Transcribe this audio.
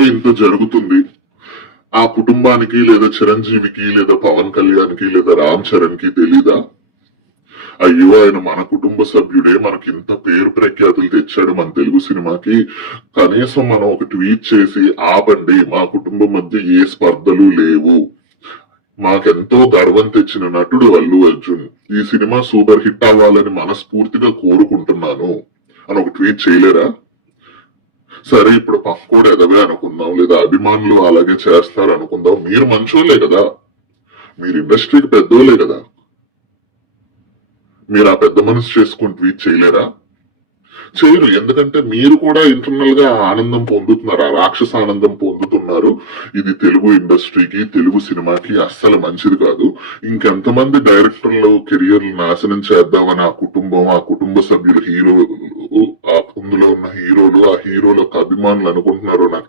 సరే ఇంత జరుగుతుంది, ఆ కుటుంబానికి లేదా చిరంజీవికి లేదా పవన్ కళ్యాణ్ కి లేదా రామ్ చరణ్ కి తెలీదా? అయ్యో ఆయన మన కుటుంబ సభ్యుడే, మనకి ఇంత పేరు ప్రఖ్యాతులు తెచ్చాడు మన తెలుగు సినిమాకి, కనీసం మనం ఒక ట్వీట్ చేసి ఆపండి, మా కుటుంబం మధ్య ఏ స్పర్ధలు లేవు, మాకెంతో గర్వం తెచ్చిన నటుడు అల్లు అర్జున్, ఈ సినిమా సూపర్ హిట్ అవ్వాలని మనస్ఫూర్తిగా కోరుకుంటున్నాను అని ఒక ట్వీట్ చేయలేరా? సరే ఇప్పుడు పక్కోడు ఎదవే అనుకుందాం, లేదా అభిమానులు అలాగే చేస్తారు అనుకుందాం, మీరు మంచోళ్లే కదా, మీరు ఇండస్ట్రీకి పెద్దోళ్లే కదా, మీరు ఆ పెద్ద మనసు చేసుకుని ట్వీట్ చేయలేరా? చేయరు. ఎందుకంటే మీరు కూడా ఇంటర్నల్ గా ఆనందం పొందుతున్నారు, ఆ రాక్షస ఆనందం పొందుతున్నారు. ఇది తెలుగు ఇండస్ట్రీకి తెలుగు సినిమాకి అస్సలు మంచిది కాదు. ఇంకెంతమంది డైరెక్టర్లు కెరియర్లు నాశనం చేద్దామని ఆ కుటుంబ సభ్యులు, హీరోలు, అందులో ఉన్న హీరోలు, ఆ హీరోలకు అభిమానులు అనుకుంటున్నారో నాకు